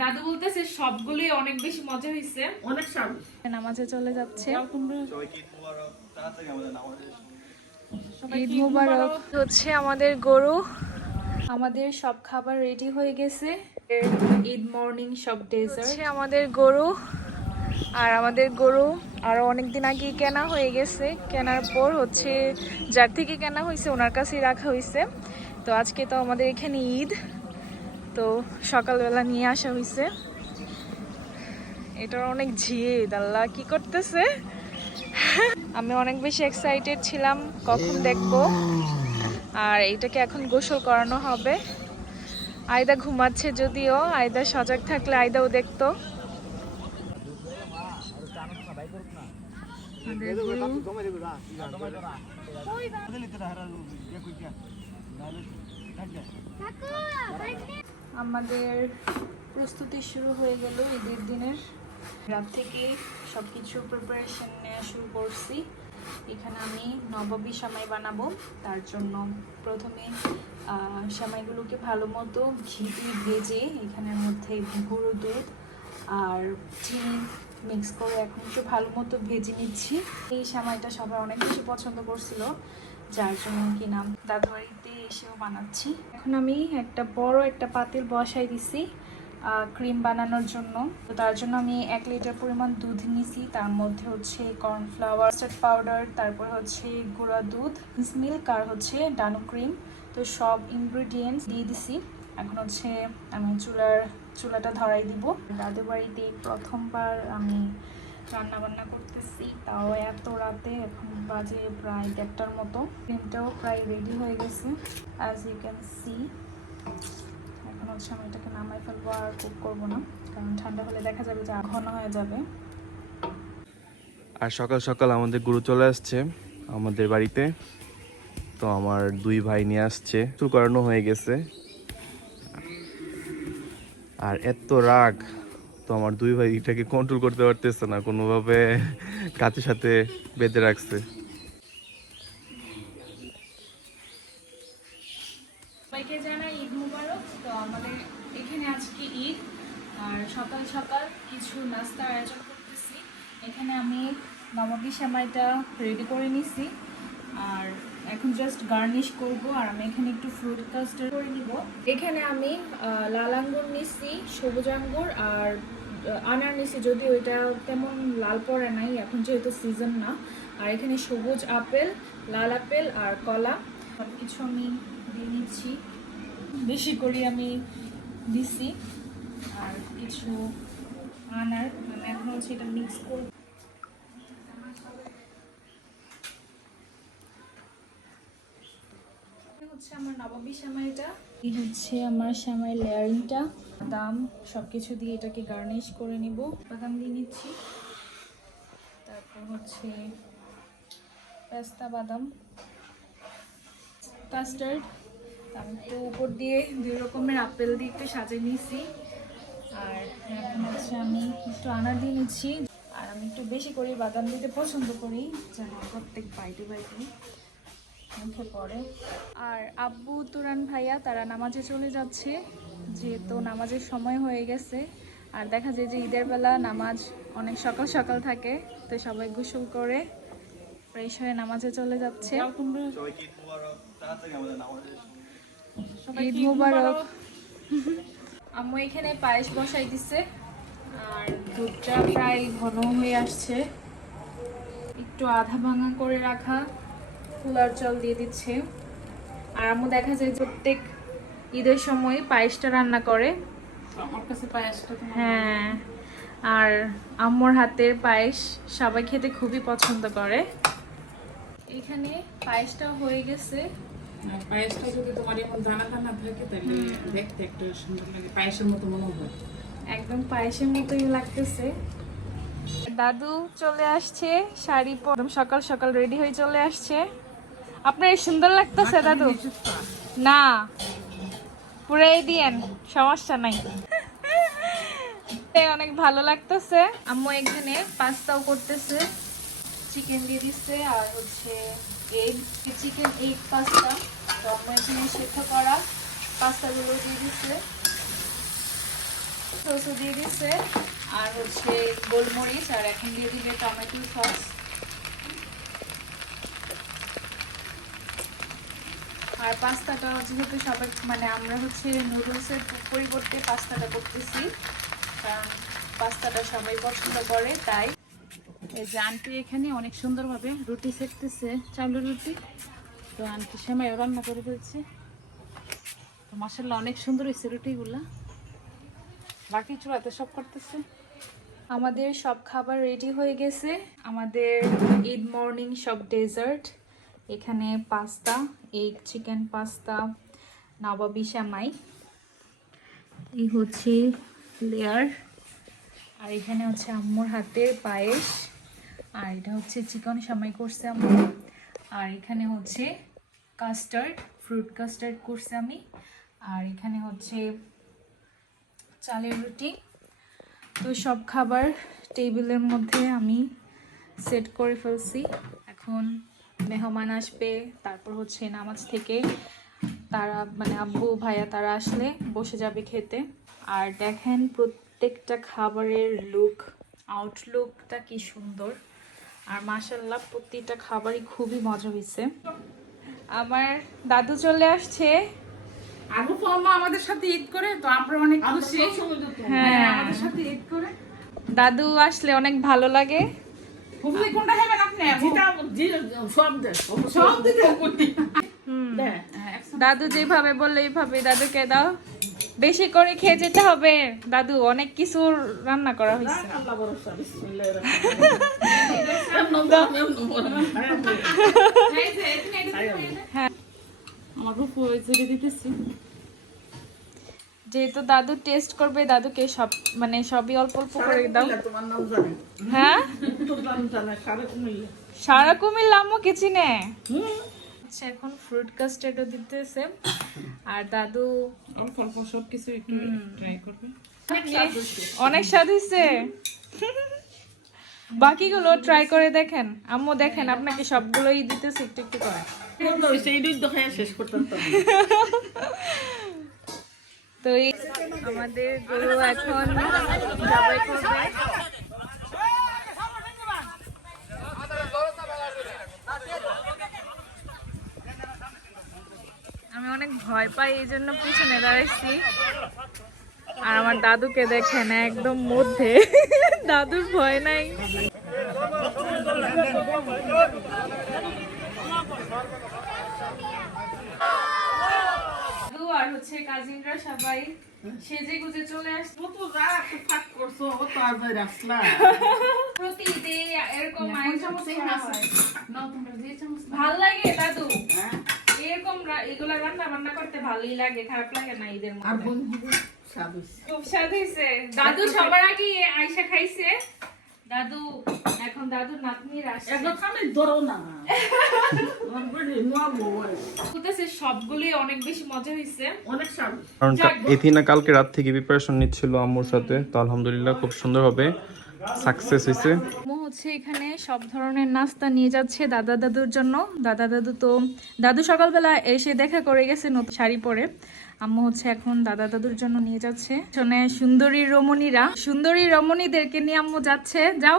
দাদু বলতেছে সবগুলোই অনেক বেশি মজা হয়েছে অনেক স্বাদ। নামাজে চলে যাচ্ছে। ঈদ মুবারক হচ্ছে আমাদের গরু। আমাদের সব খাবার রেডি হয়ে গেছে। ঈদ মর্নিং সব ডেজার্ট হচ্ছে আমাদের গরু। আর আমাদের গরু আরও অনেক দিন আগে কেনা হয়ে গেছে। কেনার পর হচ্ছে যার থেকে কেনা হয়েছে ওনার কাছেই রাখা হয়েছে তো আজকে তো আমাদের এখানে ঈদ তো সকালবেলা নিয়ে আসা হয়েছে এটার অনেক ঝিদ আল্লাহ কি করতেছে আমি অনেক বেশি এক্সাইটেড ছিলাম কখন দেখব আর এটাকে এখন গোসল করানো হবে আয়দা ঘুমাচ্ছে যদিও আয়দা সজাগ থাকলে আয়দাও দেখতো আমাদের প্রস্তুতি শুরু হয়ে গেল ঈদের দিনের। রাত থেকে সব কিছু প্রিপারেশন নেওয়া শুরু করছি। এখানে আমি নবাবী সামাই বানাবো। তার জন্য প্রথমে সামাইগুলোকে ভালো মতো ঘি দিয়ে ভেজে এখানের মধ্যে গুঁড়ো, দুধ আর চিনি মিক্স করে এখন একটু ভালো মতো ভেজে নিচ্ছি। এই সামাইটা সবাই অনেক বেশি পছন্দ করছিল। যার জন্য কি নাম? দাদুবাড়িতে এসেও বানাচ্ছি। এখন আমি একটা বড় একটা পাতিল বসাই দিছি ক্রিম বানানোর জন্য। তো তার জন্য আমি এক লিটার পরিমাণ দুধ নিছি। তার মধ্যে হচ্ছে কর্নফ্লাওয়ার স্টার্ট পাউডার, তারপর হচ্ছে গুঁড়া দুধ মিল্ক আর হচ্ছে ডানো ক্রিম। তো সব ইনগ্রিডিয়েন্টস দিয়ে দিছি। এখন হচ্ছে আমি চুলার, চুলাটা ধরাই দিব। দাদু বাড়িতে প্রথমবার আমি রান্না বান্না করতেছি। তাও এত রাতে এখন বাজে প্রায় দেড়টার মতো। ক্রিমটাও প্রায় রেডি হয়ে গেছে অ্যাজ ইউ ক্যান সি এখন হচ্ছে আমি এটাকে নামাই ফেলব আর কুক করব না, কারণ ঠান্ডা হলে দেখা যাবে যে ঘন হয়ে যাবে। আর সকাল সকাল আমাদের গুরু চলে আসছে আমাদের বাড়িতে। তো আমার দুই ভাই নিয়ে আসছে শুরু করানো হয়ে গেছে। আর এত রাগ, তো আমার দুই ভাই এটাকে কন্ট্রোল করতে পারতেছে না কোনোভাবে। কাছে সাথে বেঁধে রাখছে। ঈদ তো আমাদের এখানে আজকে ঈদ। আর সকাল সকাল কিছু নাস্তার আয়োজন করতেছি। এখানে আমি রেডি করে আর এখন জাস্ট গার্নিশ করব। আর আমি এখানে একটু ফ্রুট কাস্টার্ড করে নিব। এখানে আমি লাল আঙ্গুর নিছি, সবুজ আঙ্গুর আর আনার নিছি যদিও এটা তেমন লাল পড়ে নাই, এখন যেহেতু সিজন না, আর এখানে সবুজ আপেল, লাল আপেল আর কলা। সব কিছু আমি দিয়ে নিচ্ছি। বেশি করে আমি দিছি। আর কিছু আনার মানে এখন হচ্ছে এটা মিক্স করব। হচ্ছে আমার নবাবী সেমাইটা এই হচ্ছে আমার সেমাই লেয়ারিংটা। বাদাম সব কিছু দিয়ে এটাকে গার্নিশ করে নিব। বাদাম দিয়ে নিচ্ছি। তারপর হচ্ছে পেস্তা বাদাম। কাস্টার্ড আমি একটু উপর দিয়ে দুই রকমের আপেল দিয়ে একটু সাজিয়ে নিয়েছি। আর এখন হচ্ছে আমি একটু আনার দিয়ে নিচ্ছি। আর আমি একটু বেশি করে বাদাম দিতে পছন্দ করি, যেন প্রত্যেক বাইটে বাইটে মুখে পড়ে। আর আব্বু তুরান ভাইয়া তারা নামাজে চলে যাচ্ছে যেহেতু নামাজের সময় হয়ে গেছে। আর দেখা যায় যে ঈদের বেলা নামাজ অনেক সকাল সকাল থাকে তো সবাই গোসল করে ফ্রেশ হয়ে নামাজে চলে যাচ্ছে। ঈদ মুবারক। আম্মু এখানে পায়েস বসাই দিছে আর দুধটা প্রায় ঘন হয়ে আসছে। একটু আধা ভাঙা করে রাখা। কুলার জল দিয়ে দিচ্ছে। আর আম্মু দেখা যায় প্রত্যেক ঈদের সময় পায়েসটা রান্না করে। আমার কাছে পায়েসটা হ্যাঁ। আর আম্মুর হাতের পায়েস সবাই খেতে খুবই পছন্দ করে। এখানে পায়েসটা হয়ে গেছে। পায়েসটা যদি তোমার এমন দানা দানা থাকে তাহলে দেখতে একটু সুন্দর লাগে পায়েসের মতো মনে হয়। একদম পায়েসের মতোই লাগতেছে। দাদু চলে আসছে শাড়ি পর একদম সকাল সকাল রেডি হয়ে চলে আসছে। আপনার এই সুন্দর লাগতেছে দাদু। না। পুরাই দিয়েন সমস্যা নাই। অনেক ভালো লাগতেছে। আম্মু এখানে পাস্তাও করতেছে চিকেন দিয়ে দিচ্ছে আর হচ্ছে এগ চিকেন এগ পাস্তা। তো আম্মু এখানে সেদ্ধ করা পাস্তাগুলো দিয়ে দিচ্ছে সসও দিয়ে দিচ্ছে আর হচ্ছে গোলমরিচ আর এখন দিয়ে দিবে টমেটো সস। আর পাস্তাটা যেহেতু সবাই মানে আমরা হচ্ছে নুডলসের পরিবর্তে পাস্তাটা করতেছি, কারণ পাস্তাটা সবাই পছন্দ করে, তাই। এই যে আন্টি এখানে অনেক সুন্দরভাবে রুটি সেকতেছে চাউলের রুটি। তো আন্টি সেমাইও রান্না করে ফেলছে। তো মাসাল্লাহ অনেক সুন্দর হয়েছে রুটিগুলা। বাকি চূড়াতে সব করতেছে। আমাদের সব খাবার রেডি হয়ে গেছে। আমাদের ঈদ মর্নিং সব ডেজার্ট এখানে পাস্তা এগ চিকেন পাস্তা নবাবি শ্যামাই এই হচ্ছে লেয়ার আর এখানে হচ্ছে আম্মুর হাতের পায়েস। আর এটা হচ্ছে চিকেন শ্যামাই করছে আমি আর এখানে হচ্ছে কাস্টার্ড ফ্রুট কাস্টার্ড করছে আমি। আর এখানে হচ্ছে চালের রুটি। তো সব খাবার টেবিলের মধ্যে আমি সেট করে ফেলছি। এখন মেহমান আসবে তারপর হচ্ছে নামাজ থেকে তারা মানে আব্বু ভাইয়া তারা আসলে বসে যাবে খেতে। আর দেখেন প্রত্যেকটা খাবারের লুক আউটলুকটা কি সুন্দর। আর মাসাল্লাহ প্রতিটা খাবারই খুবই মজা হয়েছে আমার দাদু চলে আসছে। আবু ফাম্মা আমাদের সাথে ঈদ করে তো আমরা অনেক খুশি। হ্যাঁ আমাদের সাথে ঈদ করে। দাদু আসলে অনেক ভালো লাগে। হুবলি কোনটা হেবেন আপনি দাদু যেভাবে বলল এইভাবে দাদুকে দাও। বেশি করে খেয়ে যেতে হবে। দাদু অনেক কিছু রান্না করা হয়েছে। হ্যাঁ যেহেতু দাদু টেস্ট করবে দাদুকে সব মানে সবই অল্প অল্প করে দাও। হ্যাঁ? সারা কুমিল্লা আম্মু কি চিনে আচ্ছা এখন ফ্রুট কাস্টার্ডও দিতেছে। আর দাদু? অল্প অল্প সব কিছু একটু ট্রাই করবে। অনেক স্বাদ হয়েছে বাকিগুলো ট্রাই করে দেখেন। আম্মু দেখেন আপনাকে সবগুলোই দিতেছে একটু একটু করে। তো। এই আমাদের গরু এখন জবাই করবে ভয় পাই এই জন্য পিছনে দাঁড়াইছি। আর আমার দাদুকে দেখেন একদম মধ্যে। দাদুর ভয় নাই। আর হচ্ছে কাজিনরা সবাই সেজে গুজে চলে ঈদে এরকম হয়। নাও তোমরা যে চামচ ভালো লাগে দাদু। এরকম রা- এগুলা রান্না বান্না করতে ভালোই লাগে খারাপ লাগে না ঈদের মধ্যে? খুব স্বাদ হয়েছে দাদু সবার আগে আয়সা খাইছে। দাদু এখন দাদু নাতনির আসছে। বলতেছে সবগুলোই অনেক বেশি মজা হয়েছে কারণ এথিনা কালকে রাত থেকে প্রিপারেশন নিচ্ছিল আম্মুর সাথে তো আলহামদুলিল্লাহ খুব সুন্দরভাবে সাকসেস হয়েছে হচ্ছে এখানে সব ধরনের নাস্তা নিয়ে যাচ্ছে দাদা দাদুর জন্য। দাদা দাদু তো দাদু সকালবেলা এসে দেখা করে গেছে নতুন শাড়ি পরে। আম্মু হচ্ছে এখন দাদা দাদুর জন্য নিয়ে যাচ্ছে। সুন্দরী রমণীরা। সুন্দরী রমণীদেরকে নিয়ে আম্মু যাচ্ছে। যাও।